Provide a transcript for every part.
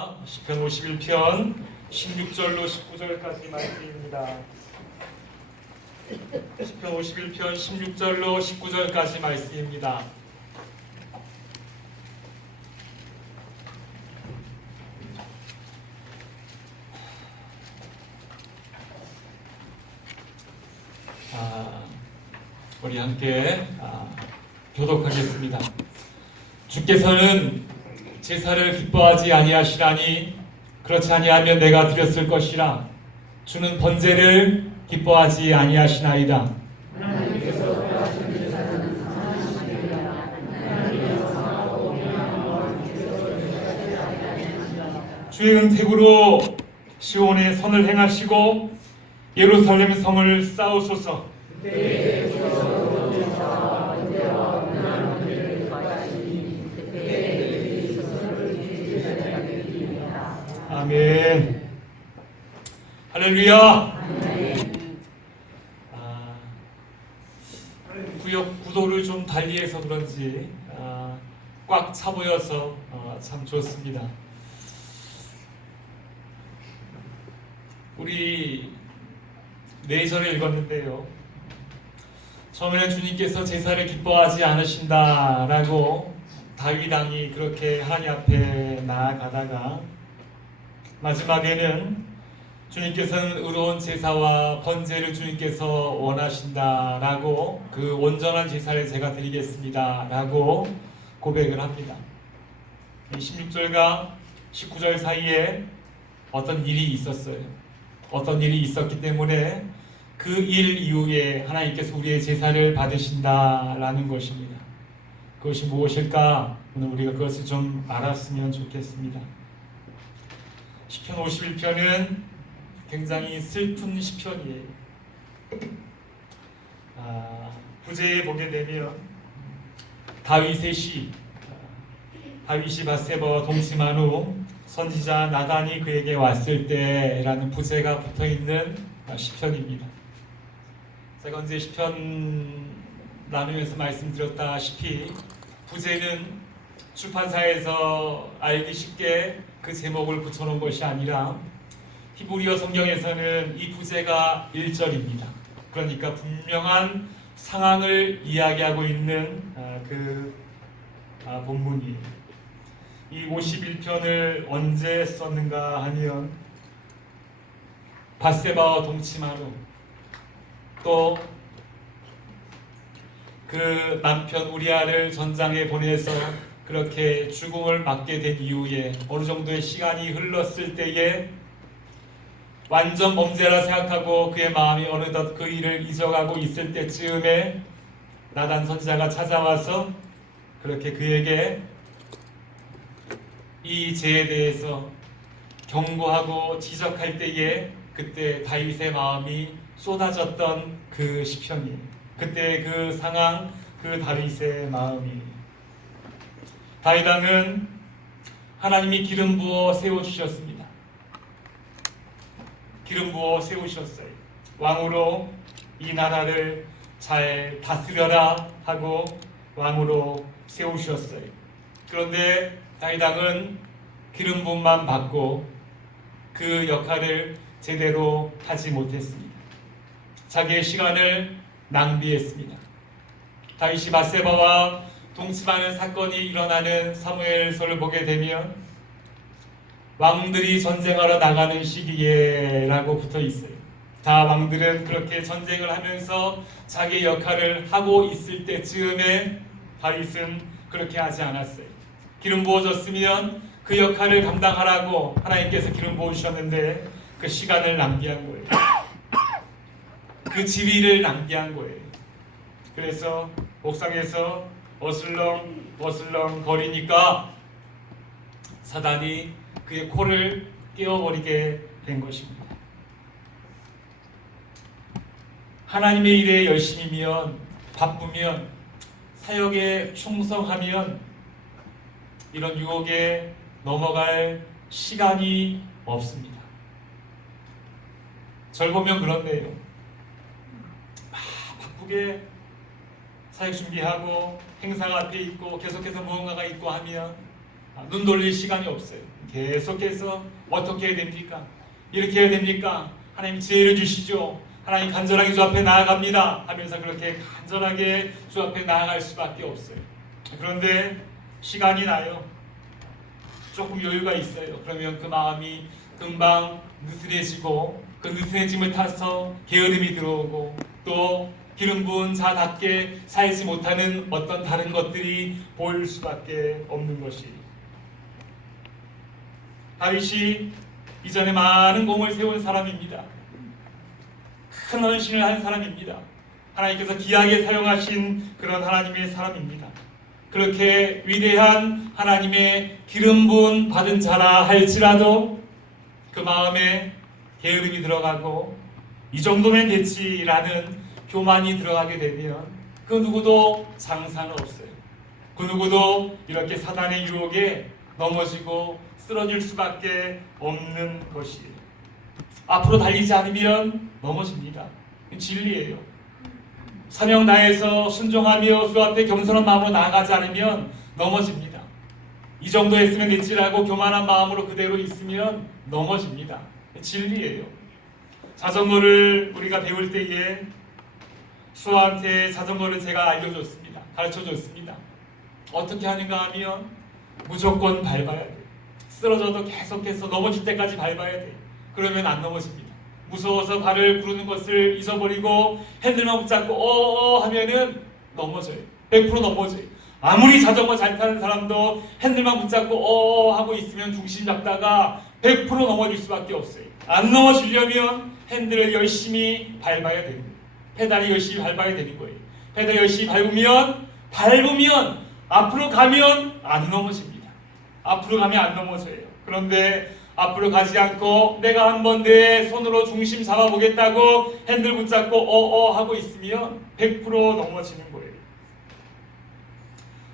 말씀입니다. 시편 51편 16절로 19절까지 말씀입니다. 시편 51편 16절로 19절까지 말씀입니다. 우리 함께 교독하겠습니다. 주께서는 제사를 기뻐하지 아니하시나니 그렇지 아니하면 내가 드렸을 것이라. 주는 번제를 기뻐하지 아니하시나이다. 주의 은택으로 시온에 선을 행하시고 예루살렘 성을 쌓으소서. 아멘. 할렐루야. 구도를 좀 달리해서 그런지 꽉 차 보여서 참 좋습니다. 우리 4절을 읽었는데요. 처음에는 주님께서 제사를 기뻐하지 않으신다라고 다윗 왕이 그렇게 하나님 앞에 나아가다가 마지막에는 주님께서는 의로운 제사와 번제를 주님께서 원하신다라고 그 온전한 제사를 제가 드리겠습니다라고 고백을 합니다. 16절과 19절 사이에 어떤 일이 있었어요. 어떤 일이 있었기 때문에 그 일 이후에 하나님께서 우리의 제사를 받으신다라는 것입니다. 그것이 무엇일까? 오늘 우리가 그것을 좀 알았으면 좋겠습니다. 시편 51편은 굉장히 슬픈 시편이에요. 부제에 보게 되면 다윗의 시, 다윗이 밧세바와 동침한 후 선지자 나단이 그에게 왔을 때라는 부제가 붙어있는 시편입니다. 제가 언제 시편 나누면서 말씀드렸다시피 부제는 출판사에서 알기 쉽게 그 제목을 붙여놓은 것이 아니라 히브리어 성경에서는 이 부제가 1절입니다. 그러니까 분명한 상황을 이야기하고 있는 그 본문이에요. 이 51편을 언제 썼는가 하면 밧세바와 동침한 후 또 그 남편 우리아를 전장에 보내서 그렇게 죽음을 맞게 된 이후에 어느 정도의 시간이 흘렀을 때에 완전 범죄라 생각하고 그의 마음이 어느덧 그 일을 잊어가고 있을 때쯤에 나단 선지자가 찾아와서 그렇게 그에게 이 죄에 대해서 경고하고 지적할 때에 그때 다윗의 마음이 쏟아졌던 그 시편이에요. 그때 그 상황, 그 다윗의 마음이. 다윗 왕은 하나님이 기름 부어 세워주셨습니다. 기름 부어 세우셨어요. 왕으로 이 나라를 잘 다스려라 하고 왕으로 세우셨어요. 그런데 다윗 왕은 기름 부음만 받고 그 역할을 제대로 하지 못했습니다. 자기의 시간을 낭비했습니다. 다윗이 밧세바와 동침하는 사건이 일어나는 사무엘서를 보게 되면 왕들이 전쟁하러 나가는 시기에 라고 붙어 있어요. 다 왕들은 그렇게 전쟁을 하면서 자기의 역할을 하고 있을 때쯤에 다윗은 그렇게 하지 않았어요. 기름 부어졌으면 그 역할을 감당하라고 하나님께서 기름 부어주셨는데 그 시간을 낭비한 거예요. 그 지위를 낭비한 거예요. 그래서 옥상에서 어슬렁 거리니까 사단이 그의 코를 깨워버리게 된 것입니다. 하나님의 일에 열심이면, 바쁘면, 사역에 충성하면 이런 유혹에 넘어갈 시간이 없습니다. 절 보면 그런데요. 바쁘게 사역 준비하고 행사가 앞에 있고 계속해서 무언가가 있고 하면 눈 돌릴 시간이 없어요. 계속해서 어떻게 해야 됩니까? 이렇게 해야 됩니까? 하나님 지혜를 주시죠. 하나님 간절하게 주 앞에 나아갑니다 하면서 그렇게 간절하게 주 앞에 나아갈 수밖에 없어요. 그런데 시간이 나요. 조금 여유가 있어요. 그러면 그 마음이 금방 느슨해지고 그 느슨해짐을 타서 게으름이 들어오고 또 기름 부은 자답게 살지 못하는 어떤 다른 것들이 보일 수밖에 없는 것이. 다윗이 이전에 많은 공을 세운 사람입니다. 큰 헌신을 한 사람입니다. 하나님께서 귀하게 사용하신 그런 하나님의 사람입니다. 그렇게 위대한 하나님의 기름 부은 받은 자라 할지라도 그 마음에 게으름이 들어가고 이 정도면 됐지라는 교만이 들어가게 되면 그 누구도 장사는 없어요. 그 누구도 이렇게 사단의 유혹에 넘어지고 쓰러질 수밖에 없는 것이에요. 앞으로 달리지 않으면 넘어집니다. 진리예요. 사명 다해서 순종하며 주 앞에 겸손한 마음으로 나아가지 않으면 넘어집니다. 이 정도 했으면 됐지라고 교만한 마음으로 그대로 있으면 넘어집니다. 진리예요. 자전거를 우리가 배울 때에 수아한테 자전거를 제가 알려줬습니다. 가르쳐줬습니다. 어떻게 하는가 하면 무조건 밟아야 돼요. 쓰러져도 계속해서 넘어질 때까지 밟아야 돼요. 그러면 안 넘어집니다. 무서워서 발을 구르는 것을 잊어버리고 핸들만 붙잡고 하면은 넘어져요. 100% 넘어져요. 아무리 자전거 잘 타는 사람도 핸들만 붙잡고 하고 있으면 중심 잡다가 100% 넘어질 수밖에 없어요. 안 넘어지려면 핸들을 열심히 밟아야 됩니다. 페달이 열심히 밟아야 되는 거예요. 페달 열심히 밟으면 앞으로 가면 안 넘어집니다. 앞으로 가면 안 넘어져요. 그런데 앞으로 가지 않고 내가 한번 내 손으로 중심 잡아보겠다고 핸들 붙잡고 하고 있으면 100% 넘어지는 거예요.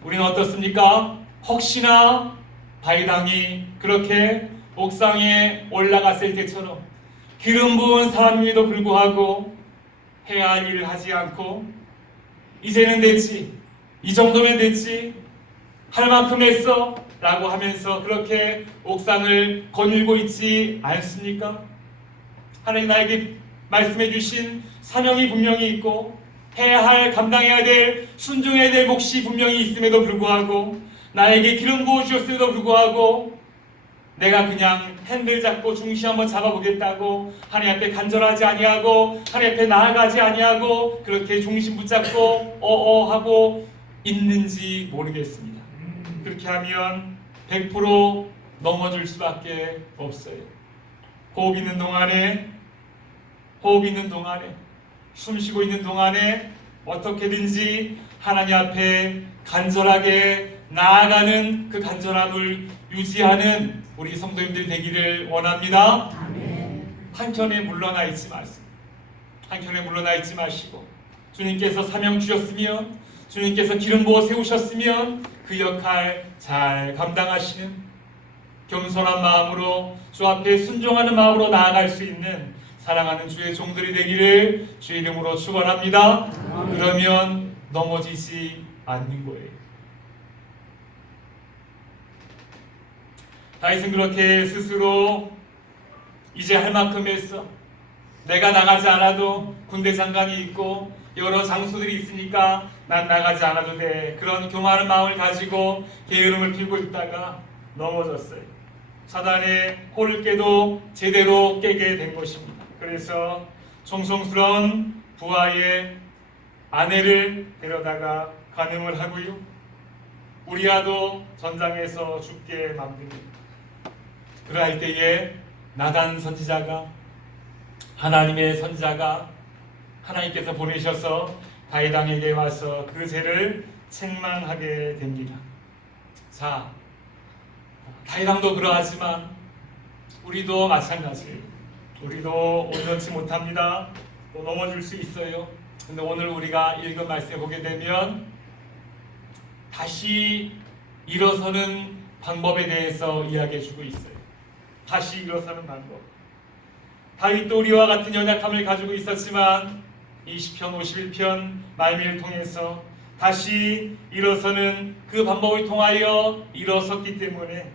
우리는 어떻습니까? 혹시나 다윗왕이 그렇게 옥상에 올라갔을 때처럼 기름 부은 사람임에도 불구하고 해야 할 일을 하지 않고 이제는 됐지, 이 정도면 됐지, 할 만큼 했어 라고 하면서 그렇게 옥상을 거닐고 있지 않습니까? 하나님 나에게 말씀해 주신 사명이 분명히 있고 해야 할, 감당해야 될, 순종해야 될 몫이 분명히 있음에도 불구하고 나에게 기름 부어주셨음에도 불구하고 내가 그냥 핸들 잡고 중심 한번 잡아보겠다고 하나님 앞에 간절하지 아니하고 하나님 앞에 나아가지 아니하고 그렇게 중심 붙잡고 하고 있는지 모르겠습니다. 그렇게 하면 100% 넘어질 수밖에 없어요. 호흡 있는 동안에 숨 쉬고 있는 동안에 어떻게든지 하나님 앞에 간절하게 나아가는 그 간절함을 유지하는 우리 성도님들 되기를 원합니다. 한켠에 물러나 있지 마세요. 한켠에 물러나 있지 마시고 주님께서 사명 주셨으면, 주님께서 기름 부어 세우셨으면 그 역할 잘 감당하시는 겸손한 마음으로 주 앞에 순종하는 마음으로 나아갈 수 있는 사랑하는 주의 종들이 되기를 주의 이름으로 축원합니다. 그러면 넘어지지 않는 거예요. 다윗은 그렇게 스스로 이제 할 만큼 했어. 내가 나가지 않아도 군대 장관이 있고 여러 장소들이 있으니까 난 나가지 않아도 돼. 그런 교만한 마음을 가지고 게으름을 피우고 있다가 넘어졌어요. 사단의 홀을 깨도 제대로 깨게 된 것입니다. 그래서 정성스러운 부하의 아내를 데려다가 간음을 하고요. 우리아도 전장에서 죽게 만듭니다. 그럴 때에 나단 선지자가, 하나님의 선지자가 하나님께서 보내셔서 다윗 왕에게 와서 그 죄를 책망하게 됩니다. 자, 다윗 왕도 그러하지만 우리도 마찬가지예요. 우리도 온전치 못합니다. 또 넘어질 수 있어요. 근데 오늘 우리가 읽은 말씀에 보게 되면 다시 일어서는 방법에 대해서 이야기해 주고 있어요. 다시 일어서는 방법. 다윗도 우리와 같은 연약함을 가지고 있었지만 이 시편 51편 말미를 통해서 다시 일어서는 그 방법을 통하여 일어섰기 때문에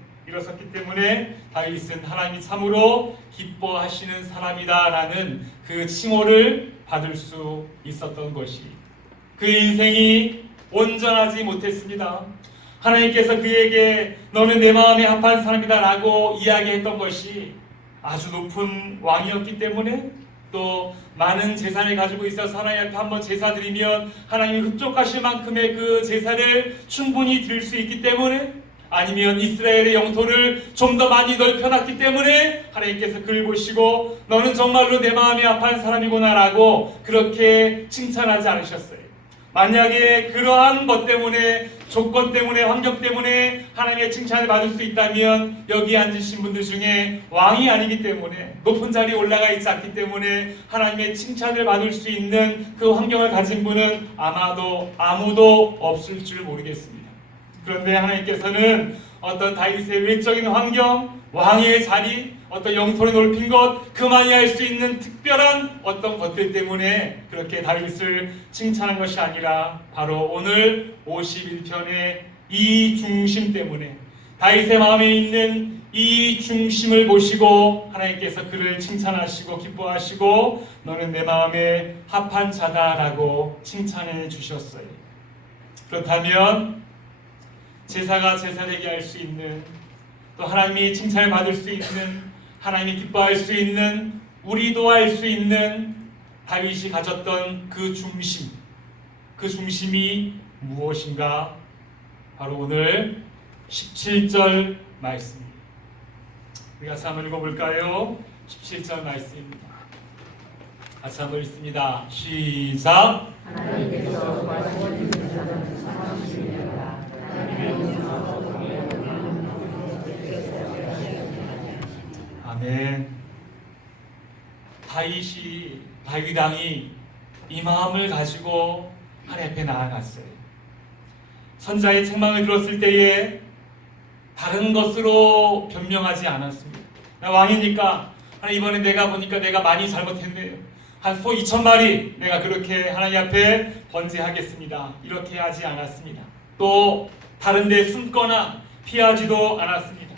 다윗은 하나님이 참으로 기뻐하시는 사람이다라는 그 칭호를 받을 수 있었던 것이, 그의 인생이 온전하지 못했습니다. 하나님께서 그에게 너는 내 마음에 합한 사람이다라고 이야기했던 것이 아주 높은 왕이었기 때문에, 또 많은 재산을 가지고 있어서 하나님 앞에 한번 제사 드리면 하나님이 흡족하실 만큼의 그 제사를 충분히 드릴 수 있기 때문에, 아니면 이스라엘의 영토를 좀 더 많이 넓혀놨기 때문에 하나님께서 그를 보시고 너는 정말로 내 마음에 합한 사람이구나 라고 그렇게 칭찬하지 않으셨어요. 만약에 그러한 것 때문에, 조건 때문에, 환경 때문에 하나님의 칭찬을 받을 수 있다면 여기 앉으신 분들 중에 왕이 아니기 때문에, 높은 자리에 올라가 있지 않기 때문에 하나님의 칭찬을 받을 수 있는 그 환경을 가진 분은 아마도 아무도 없을 줄 모르겠습니다. 그런데 하나님께서는 어떤 다윗의 외적인 환경, 왕의 자리, 어떤 영토를 넓힌 것, 그만이 할 수 있는 특별한 어떤 것들 때문에 그렇게 다윗을 칭찬한 것이 아니라 바로 오늘 51편의 이 중심 때문에, 다윗의 마음에 있는 이 중심을 보시고 하나님께서 그를 칭찬하시고 기뻐하시고 너는 내 마음에 합한 자다라고 칭찬해 주셨어요. 그렇다면 제사가 제사되게 할 수 있는, 또 하나님이 칭찬을 받을 수 있는, 하나님이 기뻐할 수 있는, 우리도 할 수 있는 다윗이 가졌던 그 중심이 무엇인가? 바로 오늘 17절 말씀입니다. 우리가 같이 한번 읽어볼까요? 17절 말씀입니다. 같이 한번 읽습니다. 시작. 하나님께서 구하시는 자는 사랑하시리라. 아멘. 다윗 왕이 이 마음을 가지고 하나님 앞에 나아갔어요. 선자의 책망을 들었을 때에 다른 것으로 변명하지 않았습니다. 나 왕이니까 이번에 내가 보니까 내가 많이 잘못했네요. 한 소 2,000마리 내가 그렇게 하나님 앞에 번제하겠습니다. 이렇게 하지 않았습니다. 또 다른 데 숨거나 피하지도 않았습니다.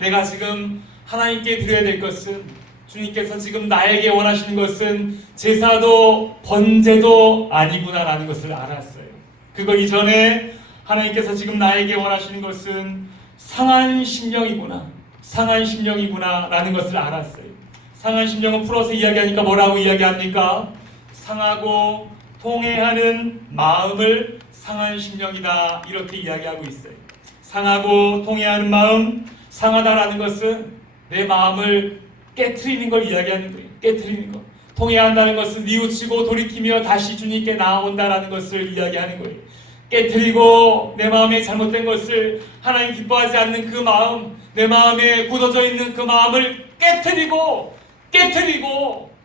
내가 지금 하나님께 드려야 될 것은, 주님께서 지금 나에게 원하시는 것은 제사도 번제도 아니구나라는 것을 알았어요. 그거 이전에 하나님께서 지금 나에게 원하시는 것은 상한 심령이구나라는 것을 알았어요. 상한 심령은 풀어서 이야기하니까 뭐라고 이야기합니까? 상하고 통해하는 마음을 상한 심령이다, 이렇게 이야기하고 있어요. 상하고 통해하는 마음, 상하다라는 것은 내 마음을 깨트리는 걸 이야기하는 거예요. 깨트리는 것. 통해한다는 것은 뉘우치고 돌이키며 다시 주님께 나아온다라는 것을 이야기하는 거예요. 깨트리고 내 마음에 잘못된 것을, 하나님 기뻐하지 않는 그 마음, 내 마음에 굳어져 있는 그 마음을 깨트리고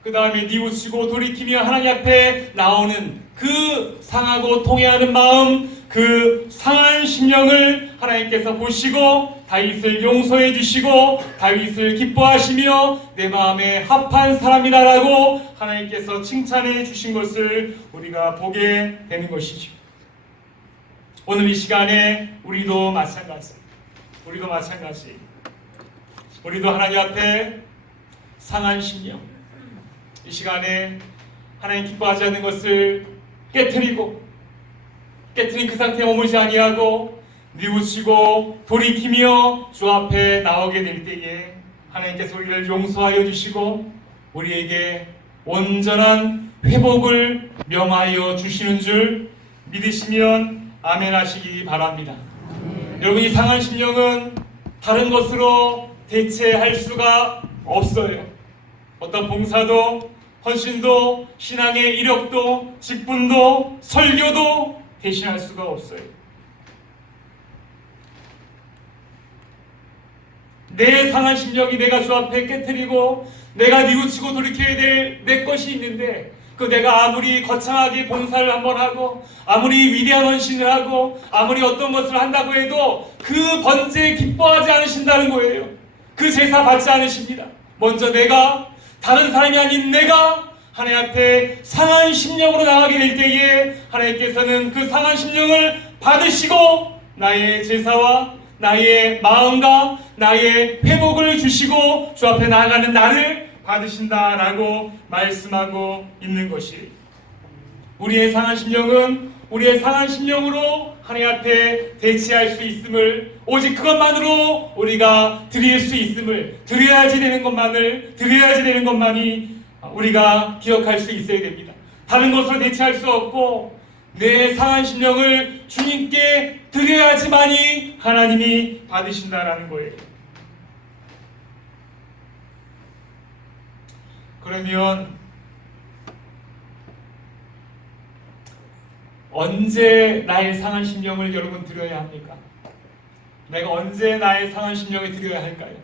그 다음에 뉘우치고 돌이키며 하나님 앞에 나오는 그 상하고 통해하는 마음, 그 상한 심령을 하나님께서 보시고 다윗을 용서해 주시고 다윗을 기뻐하시며 내 마음에 합한 사람이다라고 하나님께서 칭찬해 주신 것을 우리가 보게 되는 것이죠. 오늘 이 시간에 우리도 마찬가지. 우리도 하나님 앞에 상한 심령, 이 시간에 하나님 기뻐하지 않는 것을 깨트린 그 상태에 머물지 아니하고 뉘우치고 돌이키며 주 앞에 나오게 될 때에 하나님께서 우리를 용서하여 주시고 우리에게 온전한 회복을 명하여 주시는 줄 믿으시면 아멘 하시기 바랍니다. 여러분, 이 상한 심령은 다른 것으로 대체할 수가 없어요. 어떤 봉사도, 헌신도, 신앙의 이력도, 직분도, 설교도 대신할 수가 없어요. 내 상한 심령이 내가 주 앞에 깨트리고 내가 뉘우치고 돌이켜야 될 내 것이 있는데, 그 내가 아무리 거창하게 봉사를 한번 하고 아무리 위대한 헌신을 하고 아무리 어떤 것을 한다고 해도 그 번제에 기뻐하지 않으신다는 거예요. 그 제사 받지 않으십니다. 먼저 내가, 다른 사람이 아닌 내가 하나님 앞에 상한 심령으로 나가게 될 때에 하나님께서는 그 상한 심령을 받으시고 나의 제사와 나의 마음과 나의 회복을 주시고 주 앞에 나아가는 나를 받으신다라고 말씀하고 있는 것이, 우리의 상한 심령은 우리의 상한 심령으로 하나님 앞에 대치할 수 있음을, 오직 그것만으로 우리가 드릴 수 있음을, 드려야지 되는 것만이 우리가 기억할 수 있어야 됩니다. 다른 것으로 대체할 수 없고 내 상한 심령을 주님께 드려야지만이 하나님이 받으신다라는 거예요. 그러면 언제 나의 상한 심령을 여러분 드려야 합니까? 내가 언제 나의 상한 심령을 드려야 할까요?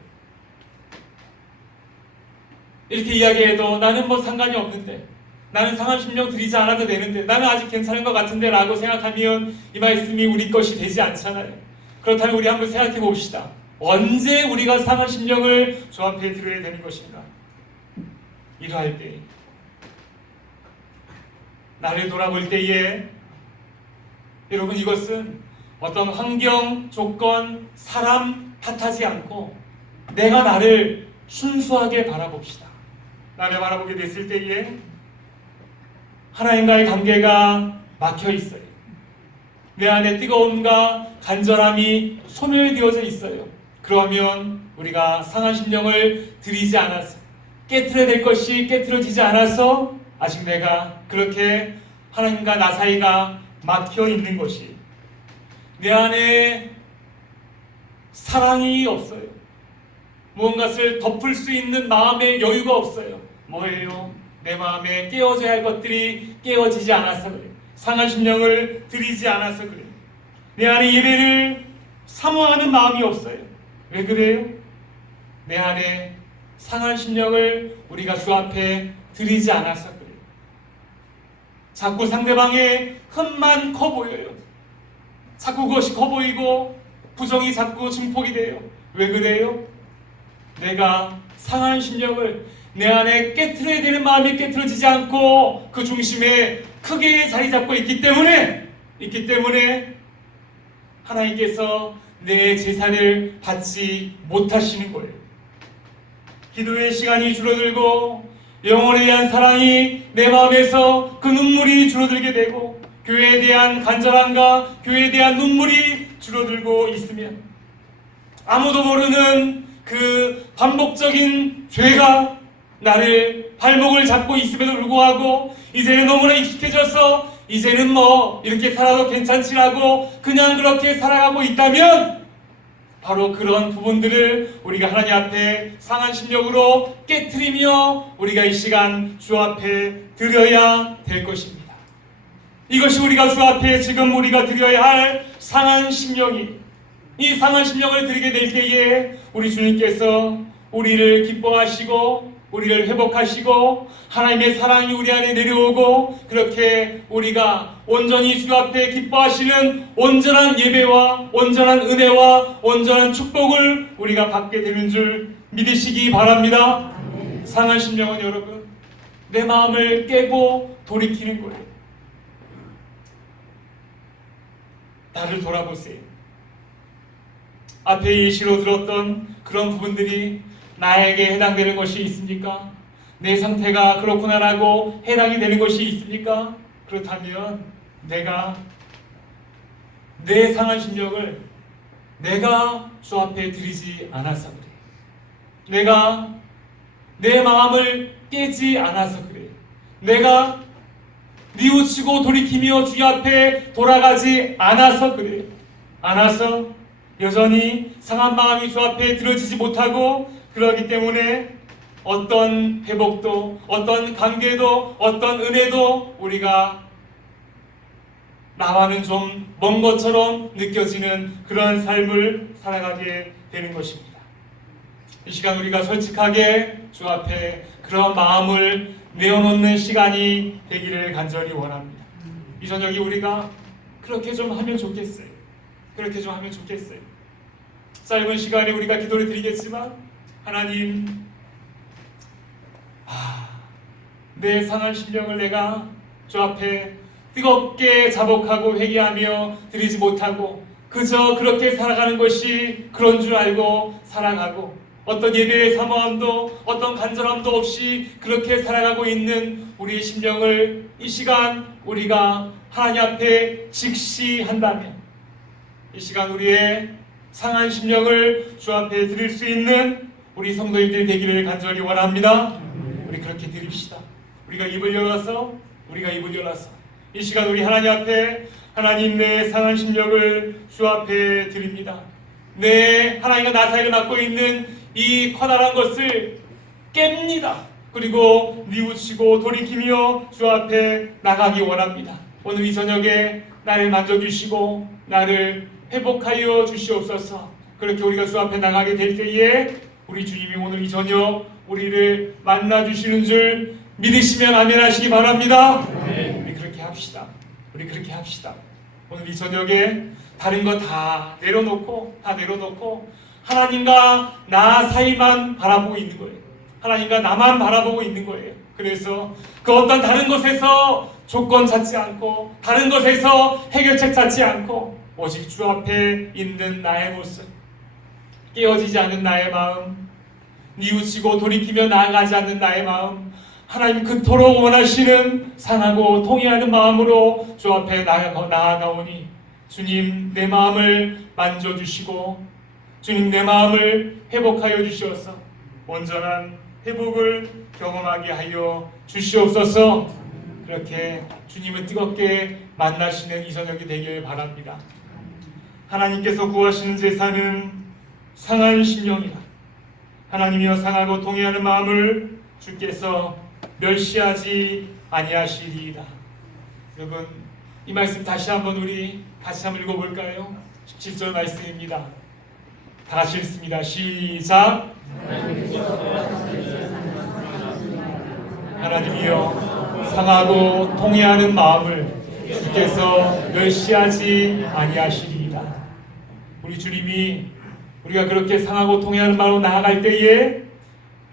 이렇게 이야기해도 나는 뭐 상관이 없는데, 나는 상한 심령 드리지 않아도 되는데, 나는 아직 괜찮은 것 같은데 라고 생각하면 이 말씀이 우리 것이 되지 않잖아요. 그렇다면 우리 한번 생각해 봅시다. 언제 우리가 상한 심령을 주 앞에 드려야 되는 것인가? 이러할 때, 나를 돌아볼 때에, 여러분, 이것은 어떤 환경, 조건, 사람 탓하지 않고 내가 나를 순수하게 바라봅시다. 나를 바라보게 됐을 때에 하나님과의 관계가 막혀 있어요. 내 안에 뜨거움과 간절함이 소멸되어져 있어요. 그러면 우리가 상한 심령을 드리지 않아서, 깨트려야 될 것이 깨트려지지 않아서 아직 내가 그렇게 하나님과 나 사이가 막혀 있는 것이, 내 안에 사랑이 없어요. 무언가를 덮을 수 있는 마음의 여유가 없어요. 뭐예요? 내 마음에 깨어져야 할 것들이 깨어지지 않아서 그래요. 상한 심령을 드리지 않아서 그래요. 내 안에 예배를 사모하는 마음이 없어요. 왜 그래요? 내 안에 상한 심령을 우리가 주 앞에 드리지 않아서 그래요. 자꾸 상대방의 흠만 커 보여요. 자꾸 그것이 커 보이고 부정이 자꾸 증폭이 돼요. 왜 그래요? 내가 상한 심령을, 내 안에 깨트려야 되는 마음이 깨트려지지 않고 그 중심에 크게 자리 잡고 있기 때문에 하나님께서 내 제사를 받지 못하시는 거예요. 기도의 시간이 줄어들고 영혼에 대한 사랑이 내 마음에서 그 눈물이 줄어들게 되고 교회에 대한 간절함과 교회에 대한 눈물이 줄어들고 있으면, 아무도 모르는 그 반복적인 죄가 나를 발목을 잡고 있음에도 불구하고 이제는 너무나 익숙해져서 이제는 뭐 이렇게 살아도 괜찮지라고 그냥 그렇게 살아가고 있다면, 바로 그런 부분들을 우리가 하나님 앞에 상한 심령으로 깨트리며 우리가 이 시간 주 앞에 드려야 될 것입니다. 이것이 우리가 주 앞에 지금 우리가 드려야 할 상한 심령이, 이 상한 심령을 드리게 될 때에 우리 주님께서 우리를 기뻐하시고 우리를 회복하시고 하나님의 사랑이 우리 안에 내려오고, 그렇게 우리가 온전히 주 앞에 기뻐하시는 온전한 예배와 온전한 은혜와 온전한 축복을 우리가 받게 되는 줄 믿으시기 바랍니다. 상한 심령은 여러분, 내 마음을 깨고 돌이키는 거예요. 나를 돌아보세요. 앞에 예시로 들었던 그런 부분들이 나에게 해당되는 것이 있습니까? 내 상태가 그렇구나라고 해당이 되는 것이 있습니까? 그렇다면 내가 내 상한 심령을 내가 주 앞에 드리지 않아서 그래. 내가 내 마음을 깨지 않아서 그래. 내가 뉘우치고 돌이키며 주 앞에 돌아가지 않아서 그래. 않아서 여전히 상한 마음이 주 앞에 들어지지 못하고, 그러기 때문에 어떤 회복도, 어떤 관계도, 어떤 은혜도 우리가 나와는 좀 먼 것처럼 느껴지는 그런 삶을 살아가게 되는 것입니다. 이 시간 우리가 솔직하게 주 앞에 그런 마음을 내어놓는 시간이 되기를 간절히 원합니다. 이 저녁에 우리가 그렇게 좀 하면 좋겠어요. 그렇게 좀 하면 좋겠어요. 짧은 시간에 우리가 기도를 드리겠지만, 하나님, 내 상한 심령을 내가 주 앞에 뜨겁게 자복하고 회개하며 드리지 못하고 그저 그렇게 살아가는 것이 그런 줄 알고 살아가고 어떤 예배의 사모함도 어떤 간절함도 없이 그렇게 살아가고 있는 우리의 심령을 이 시간 우리가 하나님 앞에 직시한다면 이 시간 우리의 상한 심령을 주 앞에 드릴 수 있는 우리 성도님들이 되기를 간절히 원합니다. 우리 그렇게 드립시다. 우리가 입을 열어서 이 시간 우리 하나님 앞에 하나님 내 상한 심령을 주 앞에 드립니다. 내 하나님과 나 사이를 맡고 있는 이 커다란 것을 깹니다. 그리고 뉘우치고 돌이키며 주 앞에 나가기 원합니다. 오늘 이 저녁에 나를 만져주시고 나를 회복하여 주시옵소서. 그렇게 우리가 주 앞에 나가게 될 때에 우리 주님이 오늘 이 저녁 우리를 만나주시는 줄 믿으시면 아멘 하시기 바랍니다. 우리 그렇게 합시다. 오늘 이 저녁에 다른 거 다 내려놓고 하나님과 나 사이만 바라보고 있는 거예요. 하나님과 나만 바라보고 있는 거예요. 그래서 그 어떤 다른 것에서 조건 찾지 않고 다른 것에서 해결책 찾지 않고 오직 주 앞에 있는 나의 모습, 깨어지지 않는 나의 마음, 뉘우치고 돌이키며 나아가지 않는 나의 마음, 하나님 그토록 원하시는 상하고 통회하는 마음으로 주 앞에 나아가오니 주님 내 마음을 만져주시고 주님 내 마음을 회복하여 주시어서 온전한 회복을 경험하게 하여 주시옵소서. 그렇게 주님을 뜨겁게 만나시는 이 저녁이 되길 바랍니다. 하나님께서 구하시는 제사는 상한 심령이라. 하나님이여 상하고 통회하는 마음을 주께서 멸시하지 아니하시리이다. 여러분 이 말씀 다시 한번 읽어볼까요? 17절 말씀입니다. 다 같이 읽습니다. 시작. 하나님이여 상하고 통회하는 마음을 주께서 멸시하지 아니하시리이다. 우리 주님이 우리가 그렇게 상하고 통회하는 마음으로 나아갈 때에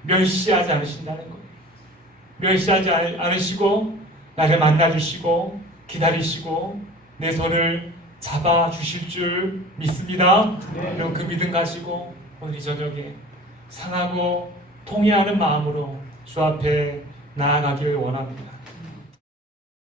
멸시하지 않으신다는 거예요. 멸시하지 않으시고 나를 만나주시고 기다리시고 내 손을 잡아주실 줄 믿습니다. 여러분 그 믿음 가지고 오늘 이 저녁에 상하고 통회하는 마음으로 주 앞에 나아가길 원합니다.